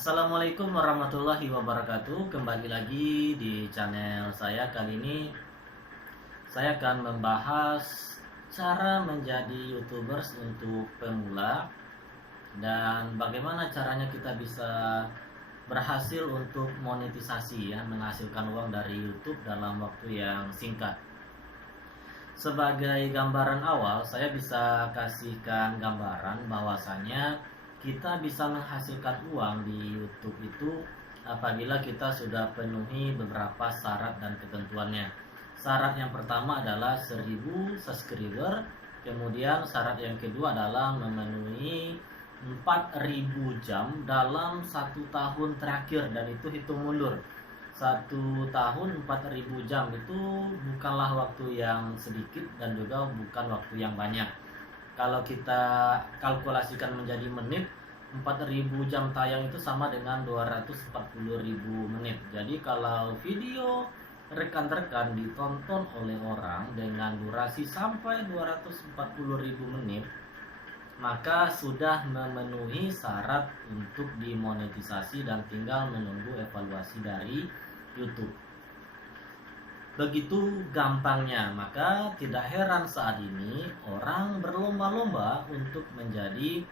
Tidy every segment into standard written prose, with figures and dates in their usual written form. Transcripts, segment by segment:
Assalamualaikum warahmatullahi wabarakatuh. Kembali lagi di channel saya. Kali ini saya akan membahas cara menjadi YouTubers untuk pemula dan bagaimana caranya kita bisa berhasil untuk monetisasi ya, menghasilkan uang dari YouTube dalam waktu yang singkat. Sebagai gambaran awal, saya bisa kasihkan gambaran bahwasanya kita bisa menghasilkan uang di YouTube itu apabila kita sudah penuhi beberapa syarat dan ketentuannya. Syarat yang pertama adalah 1000 subscriber, kemudian syarat yang kedua adalah memenuhi 4000 jam dalam 1 tahun terakhir, dan itu hitung mundur. 1 tahun 4000 jam itu bukanlah waktu yang sedikit dan juga bukan waktu yang banyak. Kalau kita kalkulasikan menjadi menit, 4000 jam tayang itu sama dengan 240.000 menit. Jadi kalau video rekan-rekan ditonton oleh orang dengan durasi sampai 240.000 menit, maka sudah memenuhi syarat untuk dimonetisasi dan tinggal menunggu evaluasi dari YouTube. Begitu gampangnya, maka tidak heran saat ini orang berlomba-lomba untuk menjadi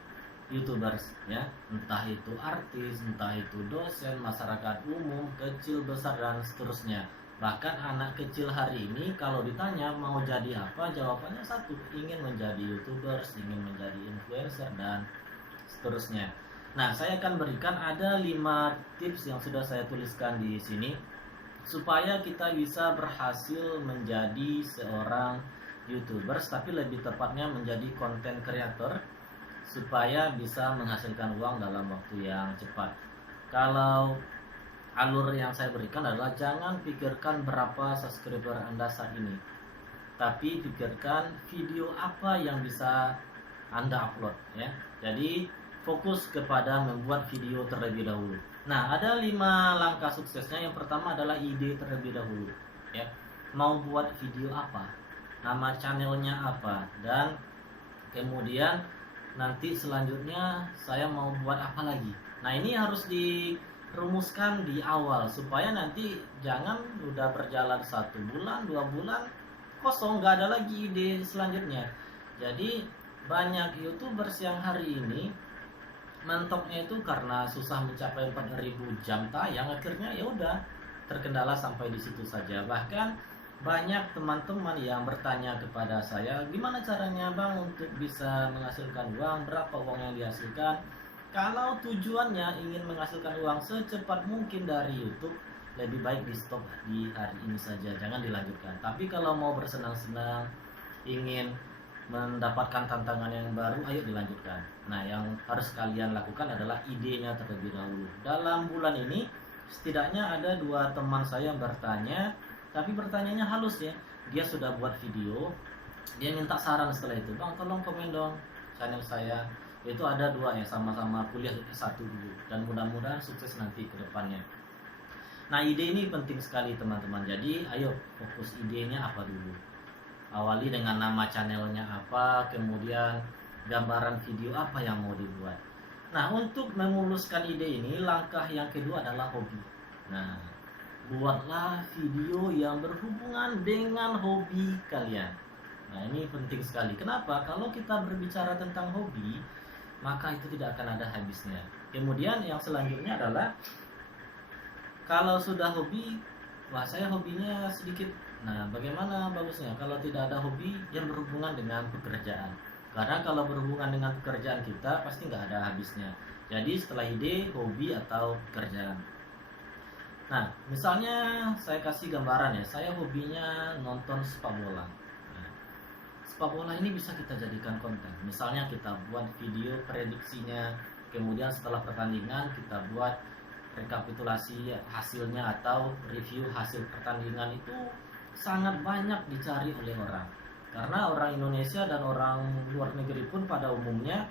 YouTubers ya. Entah itu artis, entah itu dosen, masyarakat umum, kecil, besar, dan seterusnya. Bahkan anak kecil hari ini kalau ditanya mau jadi apa, jawabannya satu, ingin menjadi YouTubers, ingin menjadi influencer, dan seterusnya. Nah, saya akan berikan ada 5 tips yang sudah saya tuliskan di sini supaya kita bisa berhasil menjadi seorang YouTubers, tapi lebih tepatnya menjadi content creator supaya bisa menghasilkan uang dalam waktu yang cepat. Kalau alur yang saya berikan adalah jangan pikirkan berapa subscriber Anda saat ini, tapi pikirkan video apa yang bisa Anda upload ya. Jadi fokus kepada membuat video terlebih dahulu. Nah, ada 5 langkah suksesnya. Yang pertama adalah ide terlebih dahulu ya. Mau buat video apa, nama channelnya apa, dan kemudian nanti selanjutnya saya mau buat apa lagi. Nah, ini harus dirumuskan di awal supaya nanti jangan udah berjalan 1 bulan 2 bulan kosong, nggak ada lagi ide selanjutnya. Jadi banyak YouTubers yang hari ini mentoknya itu karena susah mencapai 4000 jam tayang, akhirnya ya udah terkendala sampai di situ saja. Bahkan banyak teman-teman yang bertanya kepada saya, gimana caranya bang untuk bisa menghasilkan uang, berapa uang yang dihasilkan. Kalau tujuannya ingin menghasilkan uang secepat mungkin dari YouTube, lebih baik di stop di hari ini saja, jangan dilanjutkan. Tapi kalau mau bersenang-senang, ingin mendapatkan tantangan yang baru, ayo dilanjutkan. Nah, yang harus kalian lakukan adalah idenya terlebih dahulu. Dalam bulan ini setidaknya ada 2 teman saya yang bertanya, tapi pertanyaannya halus ya. Dia sudah buat video, dia minta saran setelah itu, bang tolong komen dong channel saya. Itu ada 2 ya, sama-sama kuliah S1 dulu, dan mudah-mudahan sukses nanti ke depannya. Nah, ide ini penting sekali teman-teman. Jadi ayo fokus idenya apa dulu. Awali dengan nama channelnya apa, kemudian gambaran video apa yang mau dibuat. Nah, untuk memuluskan ide ini, langkah yang kedua adalah hobi. Nah, buatlah video yang berhubungan dengan hobi kalian. Nah, ini penting sekali. Kenapa? Kalau kita berbicara tentang hobi, maka itu tidak akan ada habisnya. Kemudian yang selanjutnya adalah kalau sudah hobi, wah saya hobinya sedikit. Nah, bagaimana bagusnya kalau tidak ada hobi yang berhubungan dengan pekerjaan? Karena kalau berhubungan dengan pekerjaan kita pasti nggak ada habisnya. Jadi setelah ide, hobi atau pekerjaan. Nah, misalnya saya kasih gambaran ya, saya hobinya nonton sepak bola. Nah, sepak bola ini bisa kita jadikan konten. Misalnya kita buat video prediksinya, kemudian setelah pertandingan kita buat rekapitulasi hasilnya atau review hasil pertandingan. Itu sangat banyak dicari oleh orang, karena orang Indonesia dan orang luar negeri pun pada umumnya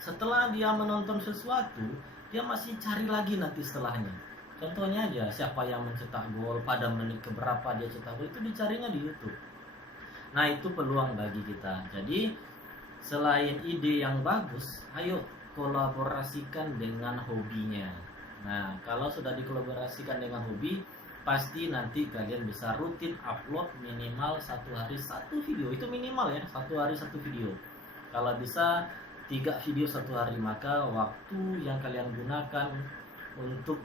setelah dia menonton sesuatu, dia masih cari lagi nanti setelahnya. Contohnya aja, siapa yang mencetak gol, pada menit keberapa dia cetak gol, itu dicarinya di YouTube. Nah, itu peluang bagi kita. Jadi selain ide yang bagus, ayo kolaborasikan dengan hobinya. Nah, kalau sudah dikolaborasikan dengan hobi, pasti nanti kalian bisa rutin upload minimal 1 hari 1 video. Itu minimal ya, 1 hari 1 video. Kalau bisa 3 video 1 hari, maka waktu yang kalian gunakan untuk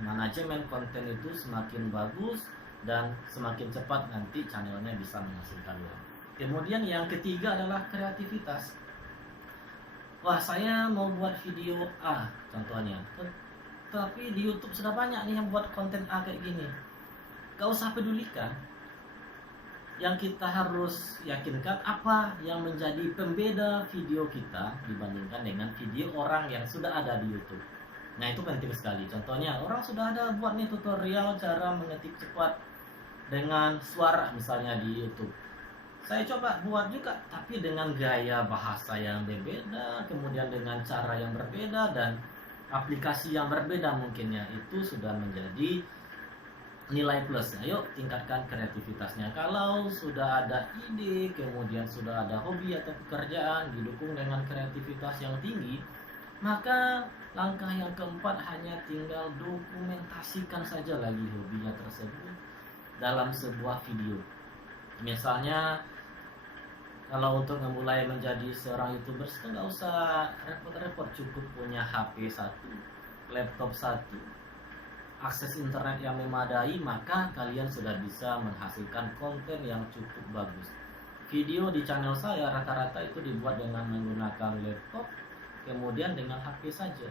manajemen konten itu semakin bagus dan semakin cepat nanti channelnya bisa menghasilkan uang. Kemudian yang ketiga adalah kreativitas. Wah, saya mau buat video A contohnya, tapi di YouTube sudah banyak nih yang buat konten A kayak gini. Gak usah pedulikan. Yang kita harus yakinkan apa yang menjadi pembeda video kita dibandingkan dengan video orang yang sudah ada di YouTube. Nah, itu penting sekali. Contohnya, orang sudah ada buat nih tutorial cara mengetik cepat dengan suara misalnya di YouTube. Saya coba buat juga, tapi dengan gaya bahasa yang berbeda, kemudian dengan cara yang berbeda dan aplikasi yang berbeda mungkinnya. Itu sudah menjadi nilai plus. Ayo tingkatkan kreativitasnya. Kalau sudah ada ide, kemudian sudah ada hobi atau pekerjaan didukung dengan kreativitas yang tinggi, maka langkah yang keempat hanya tinggal dokumentasikan saja lagi hobinya tersebut dalam sebuah video. Misalnya, kalau untuk memulai menjadi seorang YouTuber itu nggak usah repot-repot, cukup punya HP 1, laptop 1, akses internet yang memadai, maka kalian sudah bisa menghasilkan konten yang cukup bagus. Video di channel saya rata-rata itu dibuat dengan menggunakan laptop, kemudian dengan HP saja.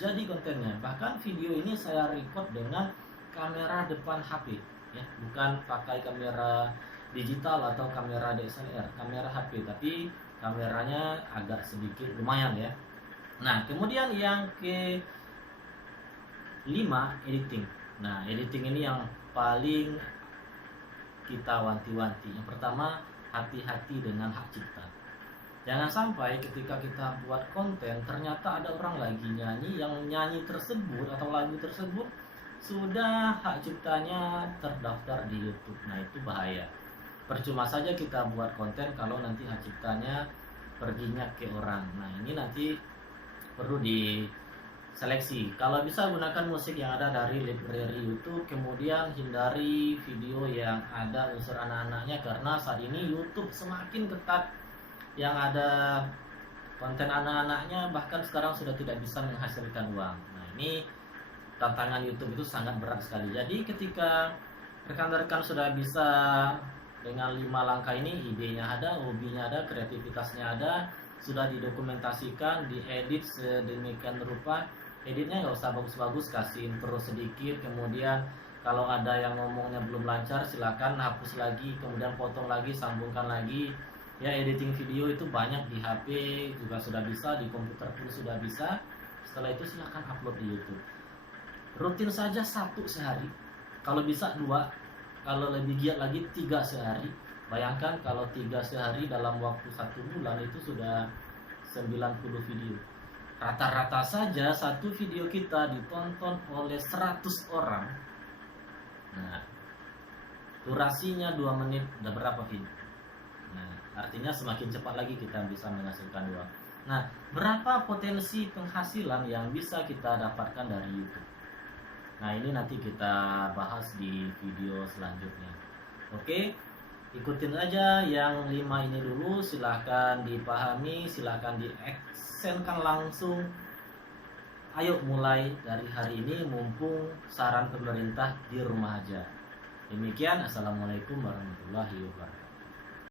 Jadi kontennya, bahkan video ini saya record dengan kamera depan HP, ya, bukan pakai kamera digital atau kamera DSLR, kamera HP, tapi kameranya agak sedikit lumayan ya. Nah, kemudian yang ke 5, editing. Nah, editing ini yang paling kita wanti-wanti. Yang pertama, hati-hati dengan hak cipta. Jangan sampai ketika kita buat konten ternyata ada orang lagi nyanyi, yang nyanyi tersebut atau lagu tersebut sudah hak ciptanya terdaftar di YouTube. Nah, itu bahaya. Percuma saja kita buat konten kalau nanti hak ciptanya perginya ke orang. Nah, ini nanti perlu diseleksi. Kalau bisa gunakan musik yang ada dari library YouTube, kemudian hindari video yang ada unsur anak-anaknya, karena saat ini YouTube semakin ketat yang ada konten anak-anaknya, bahkan sekarang sudah tidak bisa menghasilkan uang. Nah, ini tantangan YouTube itu sangat berat sekali. Jadi ketika rekan-rekan sudah bisa dengan 5 langkah ini, idenya ada, hobinya ada, kreativitasnya ada, sudah didokumentasikan, diedit sedemikian rupa. Editnya nggak usah bagus-bagus, kasih intro sedikit, kemudian kalau ada yang ngomongnya belum lancar silakan hapus lagi, kemudian potong lagi, sambungkan lagi. Ya, editing video itu banyak di HP juga sudah bisa, di komputer pun sudah bisa. Setelah itu silakan upload di YouTube. Rutin saja 1 sehari, kalau bisa 2, kalau lebih giat lagi 3 sehari. Bayangkan kalau 3 sehari dalam waktu 1 bulan itu sudah 90 video. Rata-rata saja 1 video kita ditonton oleh 100 orang. Nah, durasinya 2 menit, udah berapa video? Nah, artinya semakin cepat lagi kita bisa menghasilkan uang. Nah, berapa potensi penghasilan yang bisa kita dapatkan dari YouTube? Nah, ini nanti kita bahas di video selanjutnya. Oke, ikutin aja yang 5 ini dulu, silahkan dipahami, silahkan diaksenkan langsung. Ayo mulai dari hari ini, mumpung saran pemerintah di rumah aja. Demikian, assalamualaikum warahmatullahi wabarakatuh.